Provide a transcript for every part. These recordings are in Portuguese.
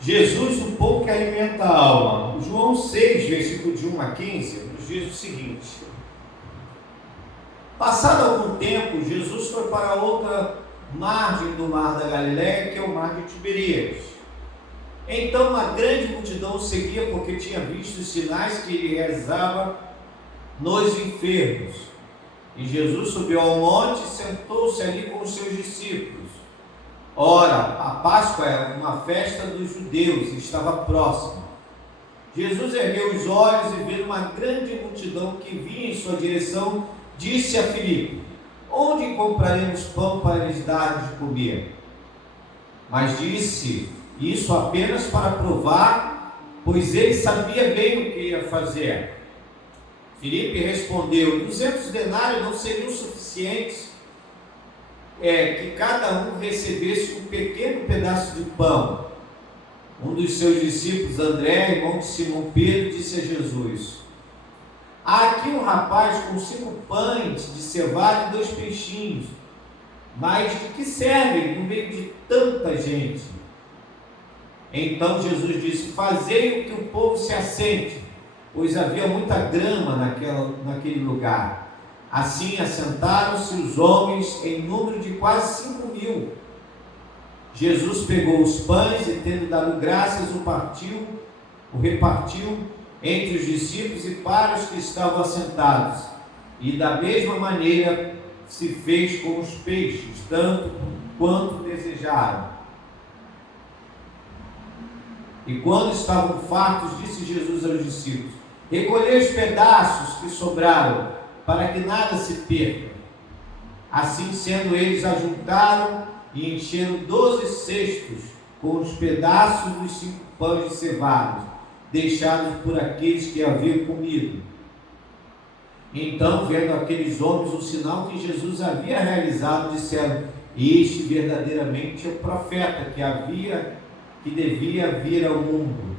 Jesus, o pão que alimenta a alma. O João 6, versículo de 1 a 15, nos diz o seguinte: passado algum tempo, Jesus foi para outra margem do mar da Galileia, que é o mar de Tiberíades. Então uma grande multidão o seguia, porque tinha visto os sinais que ele realizava nos enfermos. E Jesus subiu ao monte e sentou-se ali com os seus discípulos. Ora, a Páscoa é uma festa dos judeus e estava próxima. Jesus ergueu os olhos e, vendo uma grande multidão que vinha em sua direção, disse a Filipe: onde encontraremos pão para lhes dar de comer? Mas disse isso apenas para provar, pois ele sabia bem o que ia fazer. Filipe respondeu: 200 denários não seriam suficientes que cada um recebesse um pequeno pedaço de pão. Um dos seus discípulos, André, irmão de Simão Pedro, disse a Jesus: há aqui um rapaz com 5 pães de cevada e 2 peixinhos, mas de que servem no meio de tanta gente? Então Jesus disse: fazei o que o povo se assente, pois havia muita grama naquele lugar. Assim assentaram-se os homens em número de quase 5.000. Jesus pegou os pães e, tendo dado graças, o repartiu entre os discípulos e para os que estavam assentados. E da mesma maneira se fez com os peixes, tanto quanto desejaram. E quando estavam fartos, disse Jesus aos discípulos: recolhei os pedaços que sobraram, para que nada se perca. Assim sendo, eles ajuntaram e encheram 12 cestos com os pedaços dos 5 pães de cevada, deixados por aqueles que haviam comido. Então, vendo aqueles homens o sinal que Jesus havia realizado, disseram: este verdadeiramente é o profeta que devia vir ao mundo.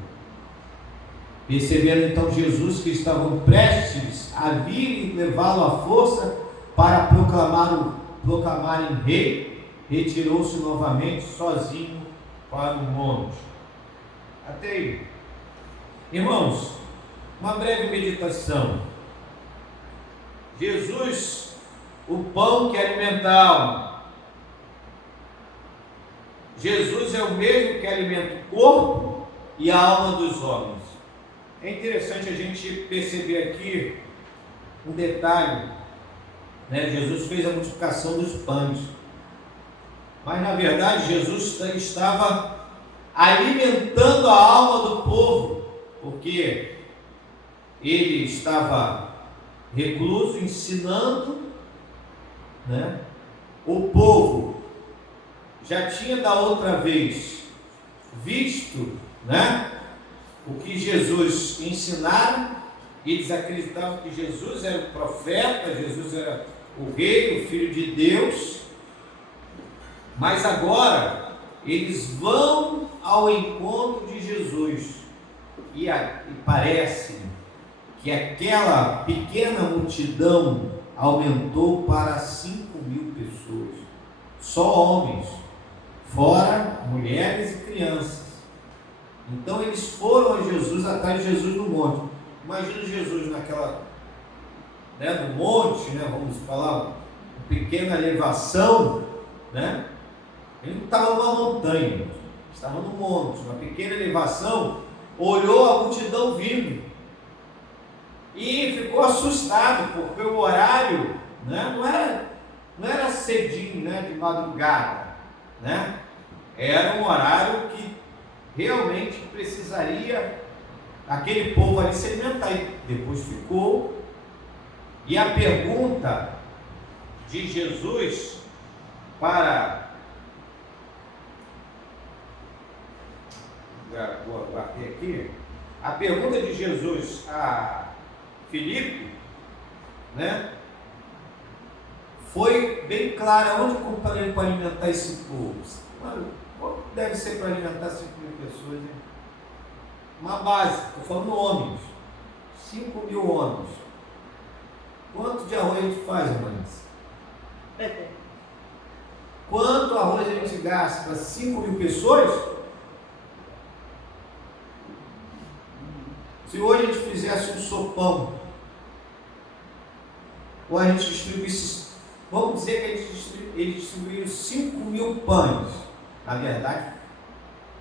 Percebendo então Jesus que estavam prestes a vir e levá-lo à força para proclamarem rei, retirou-se novamente sozinho para o monte. Até aí. Irmãos, uma breve meditação. Jesus, o pão que alimenta a alma. Jesus é o mesmo que alimenta o corpo e a alma dos homens. É interessante a gente perceber aqui um detalhe, né? Jesus fez a multiplicação dos pães, mas na verdade Jesus estava alimentando a alma do povo, porque ele estava recluso, ensinando, né? O povo já tinha da outra vez visto, né, o que Jesus ensinara, e eles acreditavam que Jesus era o profeta, Jesus era o rei, o filho de Deus. Mas agora eles vão ao encontro de Jesus e parece que aquela pequena multidão aumentou para 5.000 pessoas, só homens, fora mulheres e crianças. Então eles foram a Jesus, atrás de Jesus no monte. Imagina Jesus naquela, no monte, vamos falar, uma pequena elevação, né? Ele não estava numa montanha, estava no monte, uma pequena elevação, olhou a multidão vindo e ficou assustado, porque o horário, não era cedinho, de madrugada, era um horário que realmente precisaria aquele povo ali se alimentar. E depois ficou. E a pergunta de Jesus vou bater aqui. A pergunta de Jesus a Filipe, foi bem clara: onde comprarei para alimentar esse povo? Quanto deve ser para alimentar 5.000 pessoas? Hein? Uma base, estou falando homens, 5.000 homens. Quanto de arroz a gente faz, irmãs? Quanto arroz a gente gasta para 5.000 pessoas? Se hoje a gente fizesse um sopão, ou a gente distribuísse, vamos dizer que eles distribuíram 5.000 pães, na verdade,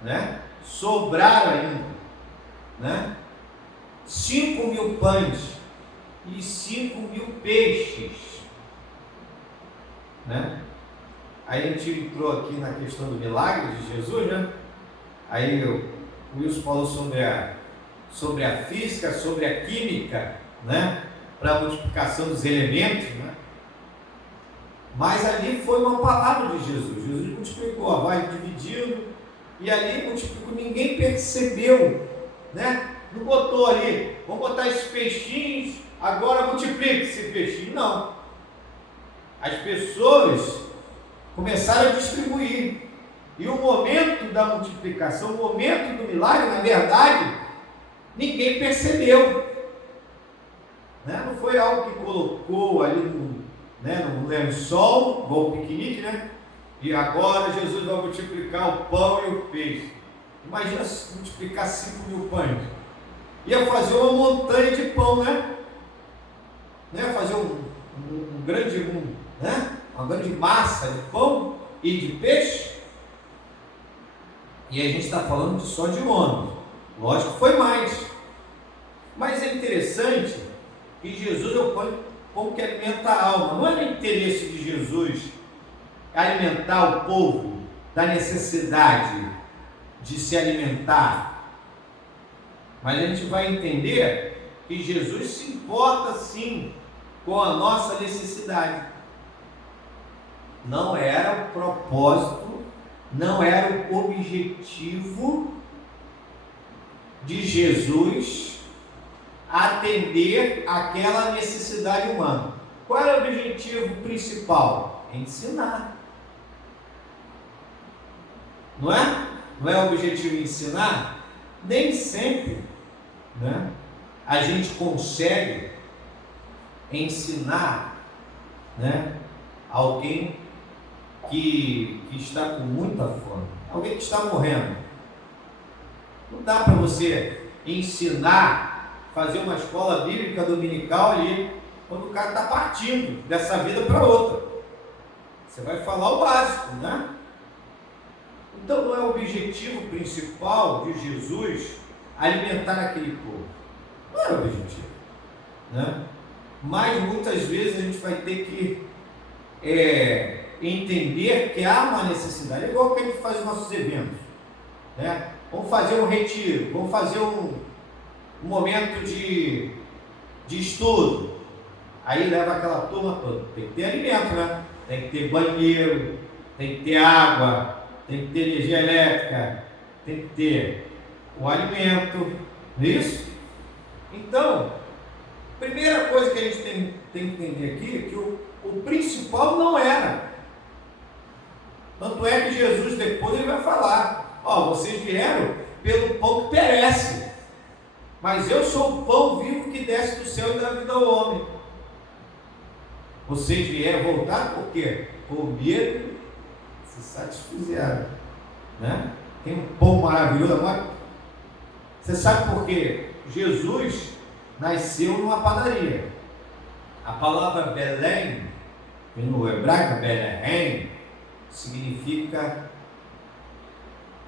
né? Sobraram ainda, né? 5.000 pães e 5.000 peixes, né? Aí a gente entrou aqui na questão do milagre de Jesus, né? Aí o Wilson falou sobre a física, sobre a química, né? Para a multiplicação dos elementos, né? Mas ali foi uma palavra de Jesus. Jesus multiplicou, vai dividindo, e ali multiplicou, ninguém percebeu, né? Não botou ali, vamos botar esses peixinhos, agora multiplica esse peixinho. Não. As pessoas começaram a distribuir. E o momento da multiplicação, o momento do milagre, na verdade, ninguém percebeu. Né? Não foi algo que colocou ali no lençol, igual o piquenique, né? E agora Jesus vai multiplicar o pão e o peixe. Imagina se multiplicar 5.000 pães. Ia fazer uma montanha de pão, né? Não ia fazer uma grande massa de pão e de peixe. E a gente está falando só de homens. Lógico que foi mais. Mas é interessante que Jesus é o pão que alimenta a alma. Não é interesse de Jesus alimentar o povo da necessidade de se alimentar. Mas a gente vai entender que Jesus se importa sim com a nossa necessidade. Não era o propósito, não era o objetivo de Jesus atender aquela necessidade humana. Qual era o objetivo principal? Ensinar. Não é? Não é o objetivo ensinar? Nem sempre, né, a gente consegue ensinar, né, alguém que está com muita fome, alguém que está morrendo. Não dá para você ensinar, fazer uma escola bíblica dominical ali, quando o cara está partindo dessa vida para outra. Você vai falar o básico, né? Então não é o objetivo principal de Jesus alimentar aquele povo. Não era o objetivo, né? Mas muitas vezes a gente vai ter que entender que há uma necessidade. É igual que a gente faz os nossos eventos, né? Vamos fazer um retiro, vamos fazer um momento de estudo. Aí leva aquela turma toda. Tem que ter alimento, né? Tem que ter banheiro, tem que ter água, tem que ter energia elétrica, tem que ter o alimento, não é isso? Então, primeira coisa que a gente tem que entender aqui é que o principal não era. Tanto é que Jesus depois ele vai falar: vocês vieram pelo pão que perece, mas eu sou o pão vivo que desce do céu e dá vida ao homem. Vocês vieram voltar por quê? Comeram, se satisfizeram, né? Tem um pão maravilhoso agora. Você sabe por quê? Jesus nasceu numa padaria. A palavra Belém, no hebraico Belém, significa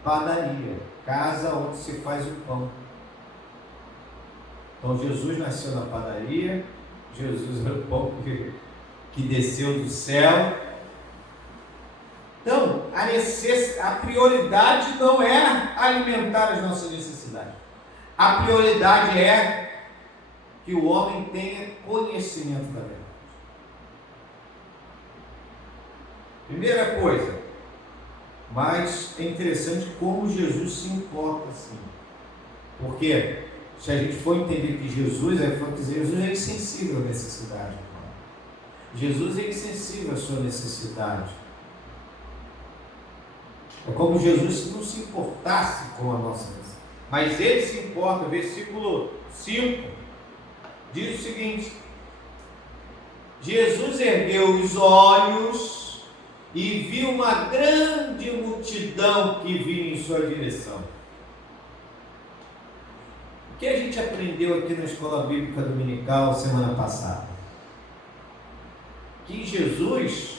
padaria, casa onde se faz o pão. Então Jesus nasceu na padaria, Jesus é o pão que desceu do céu. Então, a prioridade não é alimentar as nossas necessidades. A prioridade é que o homem tenha conhecimento da verdade. Primeira coisa, mas é interessante como Jesus se importa assim. Porque se a gente for entender que Jesus é insensível à necessidade. Jesus é insensível à sua necessidade. É como Jesus não se importasse com a nossa necessidade. Mas ele se importa. Versículo 5 diz o seguinte: Jesus ergueu os olhos e viu uma grande multidão que vinha em sua direção. O que a gente aprendeu aqui na Escola Bíblica Dominical semana passada? Que Jesus,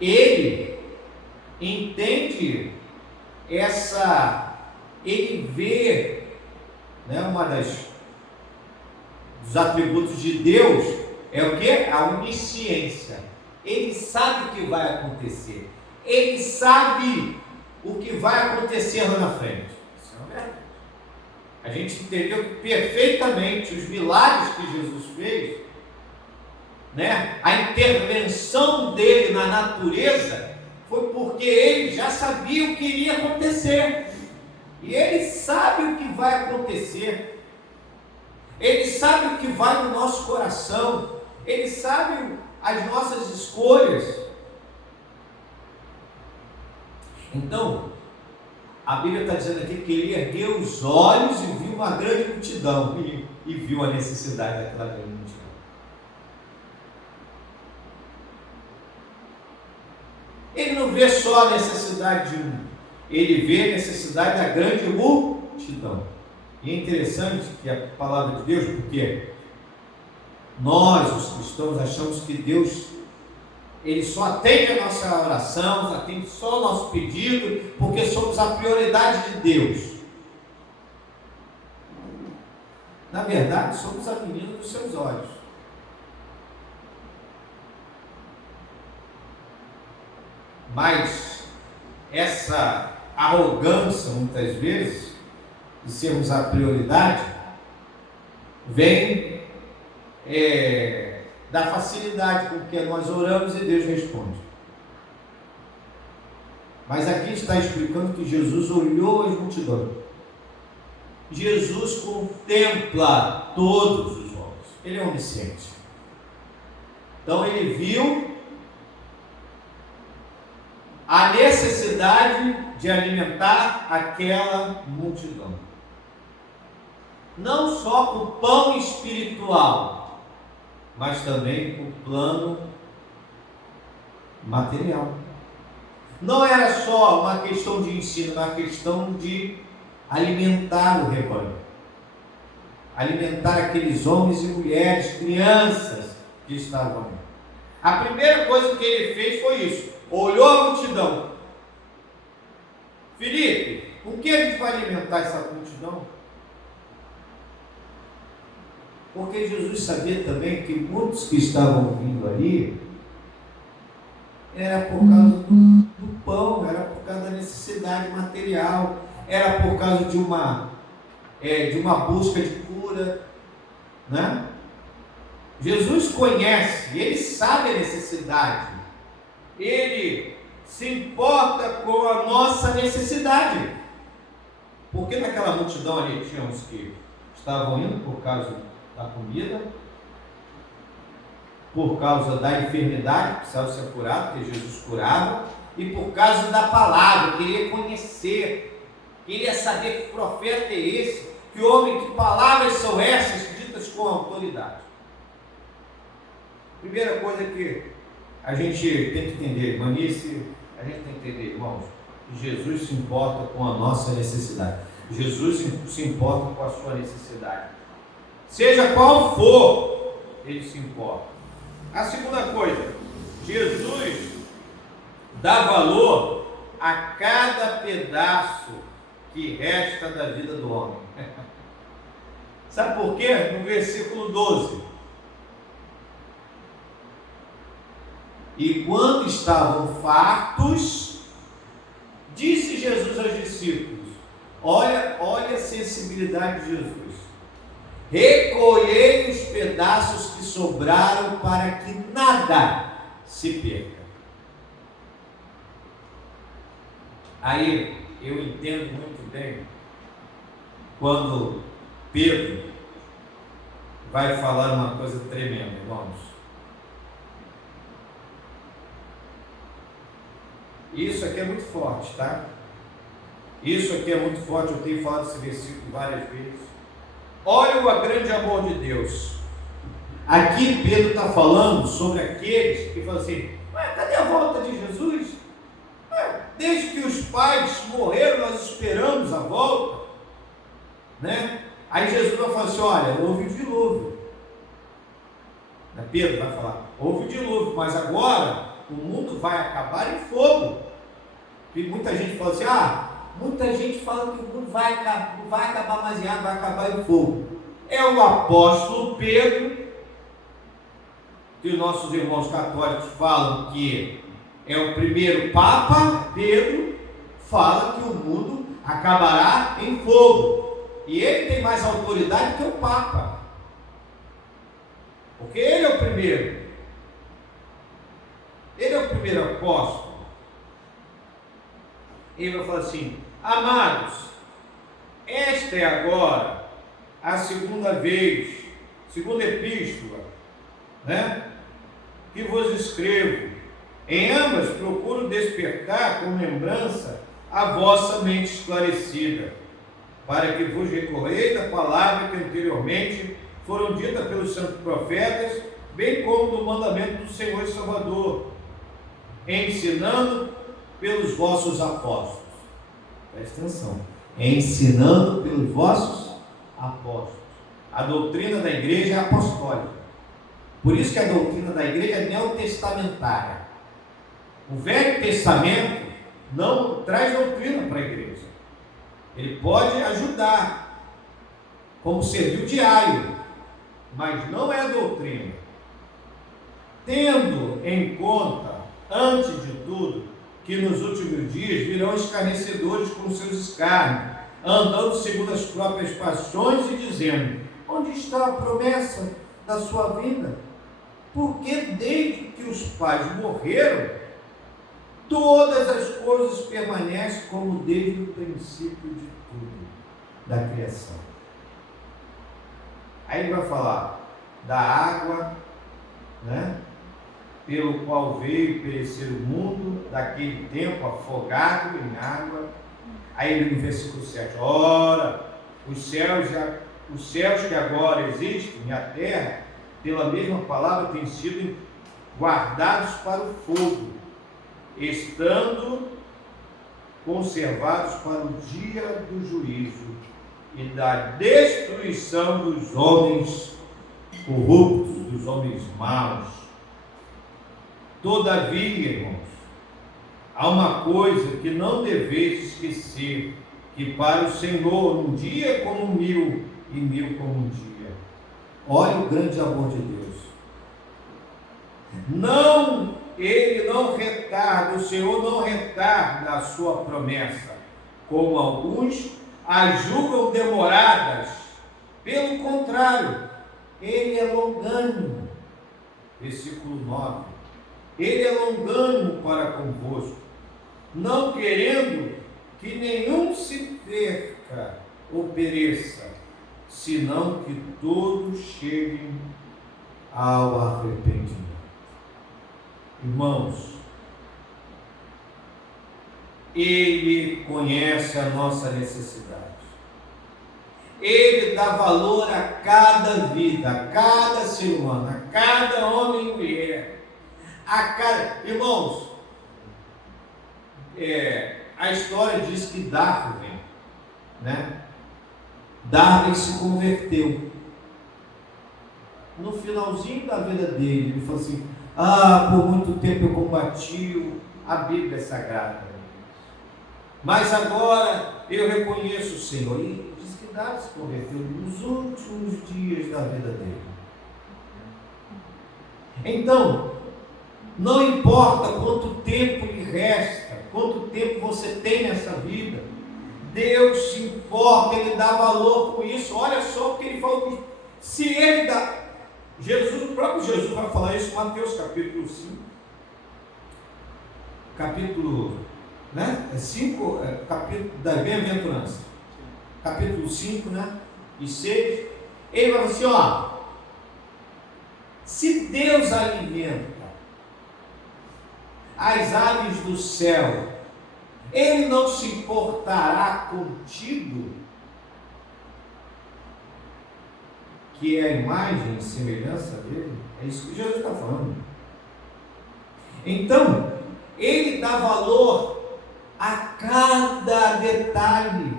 ele entende ele vê, né, dos atributos de Deus é o que? A onisciência. Ele sabe o que vai acontecer. Ele sabe o que vai acontecer lá na frente. Isso é verdade. A gente entendeu perfeitamente os milagres que Jesus fez, né? A intervenção dele na natureza foi porque ele já sabia o que iria acontecer. E ele sabe o que vai acontecer. Ele sabe o que vai no nosso coração. Ele sabe as nossas escolhas. Então, a Bíblia está dizendo aqui que ele ergueu os olhos e viu uma grande multidão. E viu a necessidade daquela grande multidão. Ele não vê só a necessidade de um, ele vê a necessidade da grande multidão. E é interessante que a palavra de Deus, porque nós, os cristãos, achamos que Deus, ele só atende a nossa oração, atende só o nosso pedido, porque somos a prioridade de Deus. Na verdade, somos a menina dos seus olhos. Mas essa arrogância, muitas vezes, de sermos a prioridade, vem da facilidade com que nós oramos e Deus responde. Mas aqui está explicando que Jesus olhou as multidões. Jesus contempla todos os homens. Ele é onisciente. Então ele viu a necessidade de alimentar aquela multidão. Não só com o pão espiritual, mas também com o plano material. Não era só uma questão de ensino, uma questão de alimentar o rebanho. Alimentar aqueles homens e mulheres, crianças que estavam ali. A primeira coisa que ele fez foi isso. Olhou a multidão. Felipe, com que a gente vai alimentar essa multidão? Porque Jesus sabia também que muitos que estavam vindo ali era por causa do pão, era por causa da necessidade material, era por causa de uma busca de cura, né? Jesus conhece, ele sabe a necessidade, ele se importa com a nossa necessidade, porque naquela multidão ali tinha uns que estavam indo por causa da comida, por causa da enfermidade, precisava ser curado, porque Jesus curava, e por causa da palavra, queria conhecer, queria saber que profeta é esse, que homem, que palavras são essas ditas com autoridade. Primeira coisa que a gente tem que entender, Manice, a gente tem que entender, irmãos, que Jesus se importa com a nossa necessidade. Jesus se importa com a sua necessidade. Seja qual for, ele se importa. A segunda coisa, Jesus dá valor a cada pedaço que resta da vida do homem. Sabe por quê? No versículo 12. E quando estavam fartos, disse Jesus aos discípulos, olha a sensibilidade de Jesus, recolhei os pedaços que sobraram para que nada se perca. Aí eu entendo muito bem quando Pedro vai falar uma coisa tremenda, irmãos. Isso aqui é muito forte, tá? Isso aqui é muito forte, eu tenho falado esse versículo várias vezes. Olha o grande amor de Deus. Aqui Pedro está falando sobre aqueles que falam assim, cadê a volta de Jesus? Desde que os pais morreram, nós esperamos a volta, né? Aí Jesus vai falar assim: olha, houve o dilúvio. Pedro vai falar: houve o dilúvio, mas agora o mundo vai acabar em fogo. E muita gente fala assim: muita gente fala que o mundo vai acabar mais em água, vai acabar em fogo. É o apóstolo Pedro, que os nossos irmãos católicos falam que é o primeiro Papa. Pedro fala que o mundo acabará em fogo. E ele tem mais autoridade que o Papa, porque ele é o primeiro. Ele é o primeiro apóstolo. Ele vai falar assim: amados, esta é agora a segunda epístola, que vos escrevo. Em ambas procuro despertar com lembrança a vossa mente esclarecida, para que vos recorreis da palavra que anteriormente foram ditas pelos santos profetas, bem como do mandamento do Senhor e Salvador, ensinando pelos vossos apóstolos. Presta atenção. Ensinando pelos vossos apóstolos. A doutrina da igreja é apostólica. Por isso que a doutrina da igreja é neotestamentária. O Velho Testamento não traz doutrina para a igreja. Ele pode ajudar, como serviço diário, mas não é doutrina. Tendo em conta, antes de tudo, que nos últimos dias virão escarnecedores com seus escárnios, andando segundo as próprias paixões e dizendo: onde está a promessa da sua vinda? Porque desde que os pais morreram, todas as coisas permanecem como desde o princípio de tudo, da criação. Aí ele vai falar da água, pelo qual veio perecer o mundo, daquele tempo afogado em água. Aí ele no versículo 7, ora, os céus que agora existem e a terra, pela mesma palavra, têm sido guardados para o fogo, estando conservados para o dia do juízo e da destruição dos homens corruptos, dos homens maus. Todavia, irmãos, há uma coisa que não deveis esquecer, que para o Senhor um dia é como 1000 e 1000 como um dia. Olha o grande amor de Deus. Ele não retarda, o Senhor não retarda a sua promessa, como alguns a julgam demoradas. Pelo contrário, ele é longânimo. Versículo 9. Ele é longânimo para convosco, não querendo que nenhum se perca ou pereça, senão que todos cheguem ao arrependimento. Irmãos, Ele conhece a nossa necessidade. Ele dá valor a cada vida, a cada ser humano, a cada homem e mulher. Irmãos, a história diz que Darwin se converteu. No finalzinho da vida dele, ele falou assim: por muito tempo eu combati a Bíblia Sagrada, mas agora eu reconheço o Senhor. E diz que Darwin se converteu nos últimos dias da vida dele. Então, não importa quanto tempo lhe resta, quanto tempo você tem nessa vida, Deus se importa, Ele dá valor com isso. Olha só o que Ele falou, que se Ele dá, o próprio Jesus vai falar isso em Mateus capítulo 5, capítulo 5 da bem-aventurança, capítulo 5, e 6, Ele vai dizer assim, se Deus alimenta as aves do céu, Ele não se importará contigo, que é a imagem e semelhança dele? É isso que Jesus está falando. Então, Ele dá valor a cada detalhe,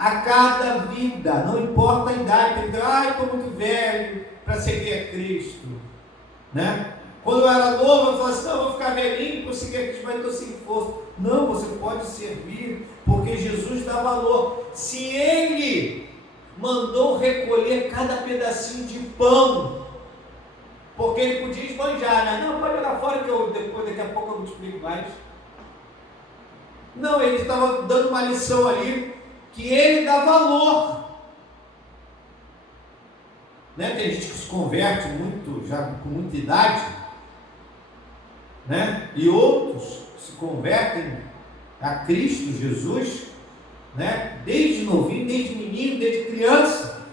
a cada vida, não importa a idade. Estou muito velho para seguir a Cristo, né? Quando eu era novo, eu falava assim, não, eu vou ficar velhinho para seguir a Cristo, mas estou sem força. Não, você pode servir, porque Jesus dá valor. Se Ele mandou recolher cada pedacinho de pão, porque Ele podia esbanjar, né? Não, pode jogar fora que daqui a pouco eu multiplico mais. Não, Ele estava dando uma lição ali, que Ele dá valor. Né? Tem gente que se converte muito, já com muita idade, né? E outros se convertem a Cristo Jesus, né? Desde novinho, desde menino, desde criança,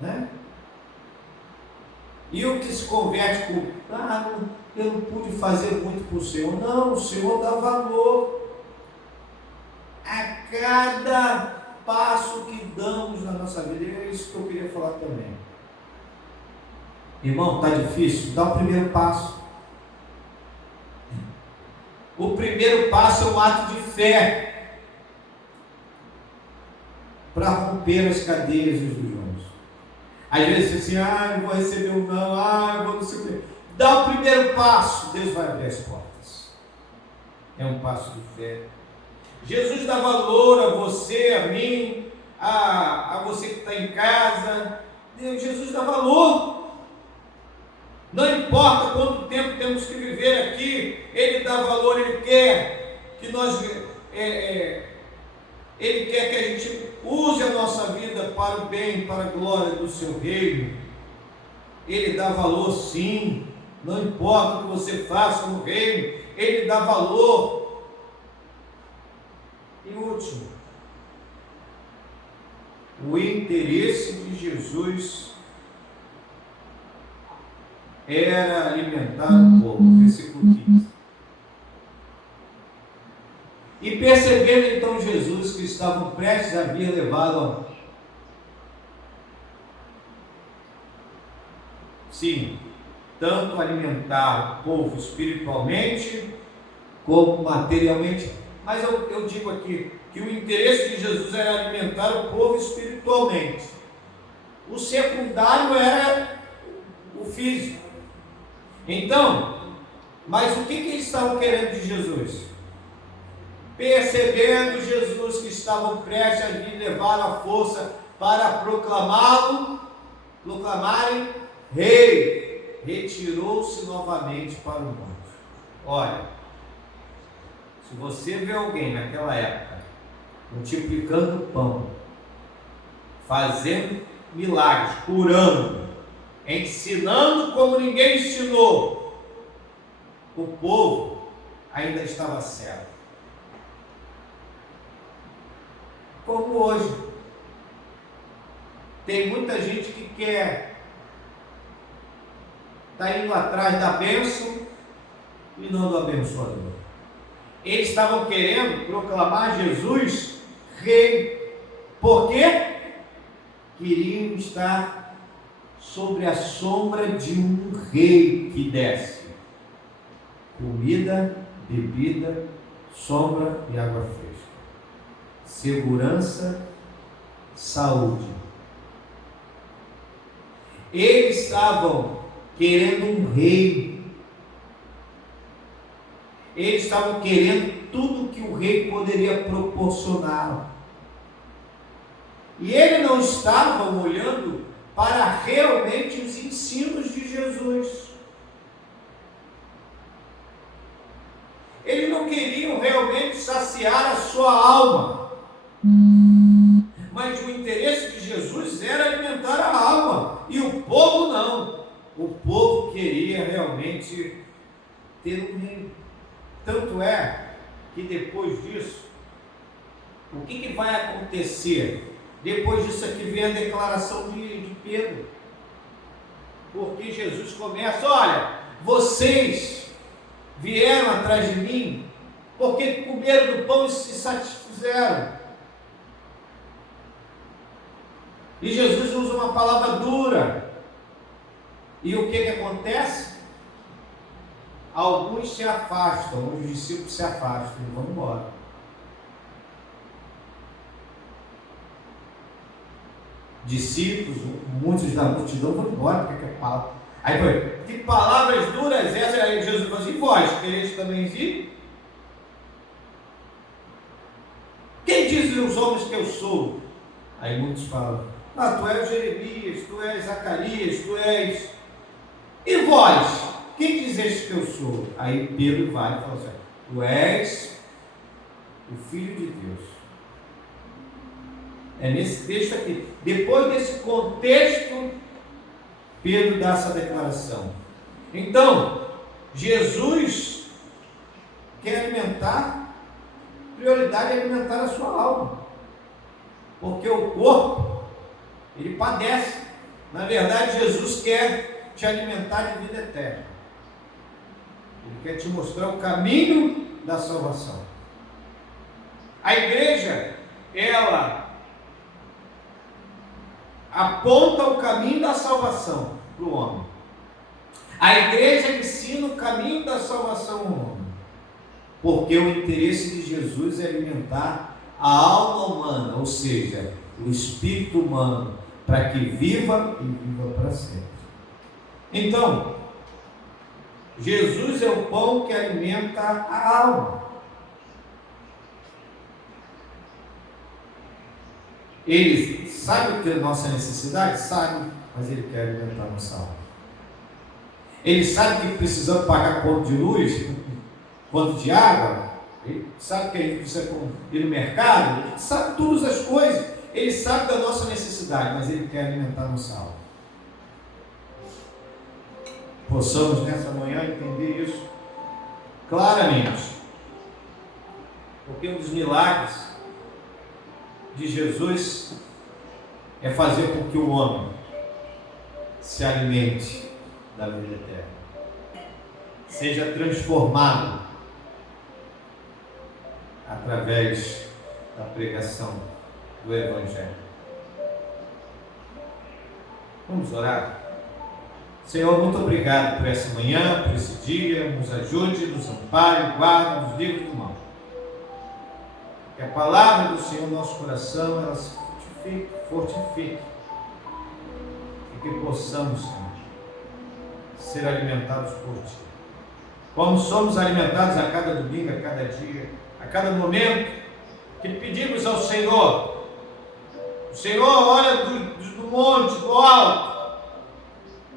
né? E o que se converte com, eu não pude fazer muito para o Senhor. Não, o Senhor dá valor a cada passo que damos na nossa vida. É isso que eu queria falar também. Irmão, está difícil? Dá o primeiro passo. O primeiro passo é um ato de fé para romper as cadeias dos joelhos. Às vezes assim, eu vou receber um não, eu vou não sei o quê. Dá o primeiro passo, Deus vai abrir as portas. É um passo de fé. Jesus dá valor a você, a mim, a você que está em casa. Jesus dá valor. Não importa quanto tempo temos que viver aqui, Ele dá valor, Ele quer que nós, Ele quer que a gente use a nossa vida para o bem, para a glória do seu reino. Ele dá valor sim, não importa o que você faça no reino, Ele dá valor. E último, o interesse de Jesus era alimentar o povo, versículo 15. E percebendo então Jesus que estavam prestes a vir levá-lo, sim, tanto alimentar o povo espiritualmente como materialmente, mas eu digo aqui que o interesse de Jesus era alimentar o povo espiritualmente. O secundário era o físico. Então, mas o que eles estavam querendo de Jesus? Percebendo Jesus que estavam prestes a vir levar a força para proclamarem rei, retirou-se novamente para o monte. Olha, se você vê alguém naquela época multiplicando pão, fazendo milagres, curando, ensinando como ninguém ensinou, o povo ainda estava cego. Como hoje, tem muita gente que está indo atrás da bênção e não do abençoador. Eles estavam querendo proclamar Jesus rei. Por quê? Queriam estar sobre a sombra de um rei que desce. Comida, bebida, sombra e água fresca. Segurança, saúde. Eles estavam querendo um rei. Eles estavam querendo tudo que o rei poderia proporcionar. E eles não estavam olhando para realmente os ensinos de Jesus. Eles não queriam realmente saciar a sua alma. Mas o interesse de Jesus era alimentar a alma. E o povo não. O povo queria realmente ter um rei. Tanto é que depois disso, o que vai acontecer? Depois disso aqui vem a declaração de Pedro. Porque Jesus começa, olha, vocês vieram atrás de mim, porque comeram do pão e se satisfizeram. E Jesus usa uma palavra dura. E o que acontece? Alguns se afastam, os discípulos se afastam e vão embora. discípulos, muitos da multidão vão embora, porque é palavra. Aí foi, que palavras duras essas? Aí Jesus falou assim, vós quereis também ir? Quem dizem os homens que eu sou? Aí muitos falam, tu és Jeremias, tu és Zacarias, tu és... E vós? Quem dizes que eu sou? Aí Pedro vai e fala assim, tu és o Filho de Deus. É nesse texto aqui. Depois desse contexto, Pedro dá essa declaração. Então, Jesus quer alimentar, prioridade é alimentar a sua alma. Porque o corpo, ele padece. Na verdade, Jesus quer te alimentar de vida eterna. Ele quer te mostrar o caminho da salvação. A igreja, ela aponta o caminho da salvação para o homem. A igreja ensina o caminho da salvação ao homem. Porque o interesse de Jesus é alimentar a alma humana, ou seja, o espírito humano, para que viva e viva para sempre. Então, Jesus é o pão que alimenta a alma. Ele sabe o que é a nossa necessidade? Sabe, mas Ele quer alimentar a nossa alma. Ele sabe que precisamos pagar conta de luz, conta de água. Ele sabe que a gente precisa ir no mercado. Ele sabe todas as coisas. Ele sabe da nossa necessidade, mas Ele quer alimentar a nossa alma. Possamos nessa manhã entender isso claramente. Porque um dos milagres de Jesus é fazer com que o homem se alimente da vida eterna, seja transformado através da pregação do Evangelho. Vamos orar? Senhor, muito obrigado por essa manhã, por esse dia. Nos ajude, nos ampare, guarde, nos livre do mal. Que a palavra do Senhor no nosso coração, ela se fortifique. E que possamos, Senhor, ser alimentados por Ti. Como somos alimentados a cada domingo, a cada dia, a cada momento, que pedimos ao Senhor. O Senhor olha do monte, do alto,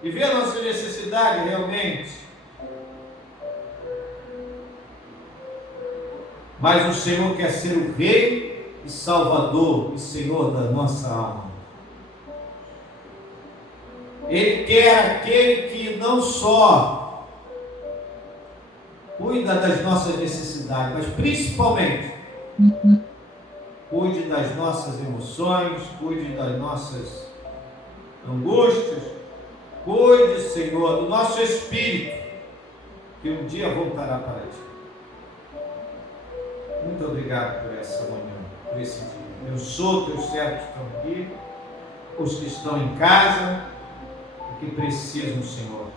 e vê a nossa necessidade realmente. Mas o Senhor quer ser o Rei e Salvador e Senhor da nossa alma. Ele quer aquele que não só cuida das nossas necessidades, mas principalmente cuide das nossas emoções, cuide das nossas angústias, cuide, Senhor, do nosso espírito, que um dia voltará para Ti. Muito obrigado por essa manhã, por esse dia. Eu sou teus servos que estão aqui, os que estão em casa, e que precisam, Senhor,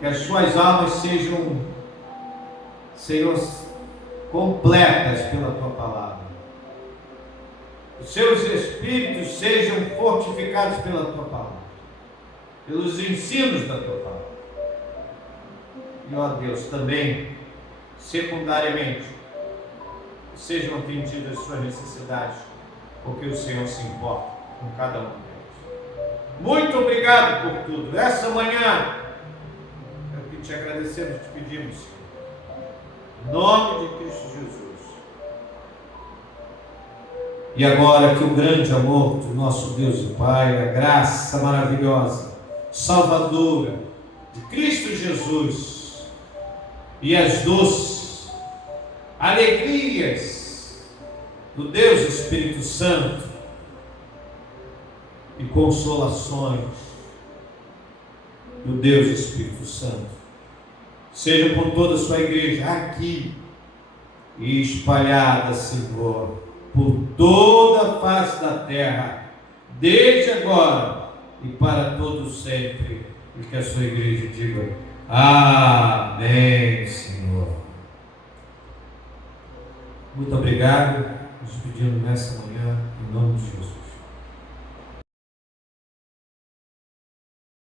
que as suas almas sejam, Senhor, completas pela Tua palavra. Os seus espíritos sejam fortificados pela Tua palavra, pelos ensinos da Tua palavra. E, ó Deus, também, secundariamente, sejam atendidas as suas necessidades, porque o Senhor se importa com cada um deles. Muito obrigado por tudo. Essa manhã, é o que te agradecemos, te pedimos, em nome de Cristo Jesus. E agora que o grande amor do nosso Deus e Pai, a graça maravilhosa, salvadora de Cristo Jesus e as doces alegrias do Deus Espírito Santo e consolações do Deus Espírito Santo seja por toda a sua igreja aqui e espalhada, Senhor, por toda a face da terra, desde agora e para todos sempre, e que a sua igreja diga amém, Senhor. Muito obrigado. nos pedindo nessa manhã, em nome de Jesus.